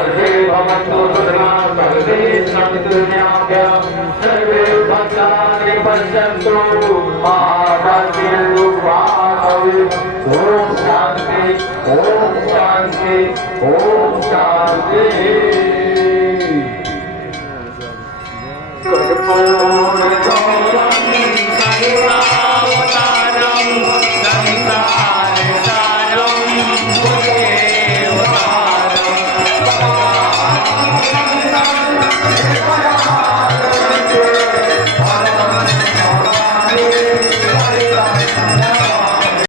सर्वे भवन्तु सुखिनः सर्वे सन्तु निरामयाः सर्वे भद्राणि पश्यन्तु मा कश्चित् दुःखभाग् ॐ शान्ति ॐ शान्ति ॐ शान्ति।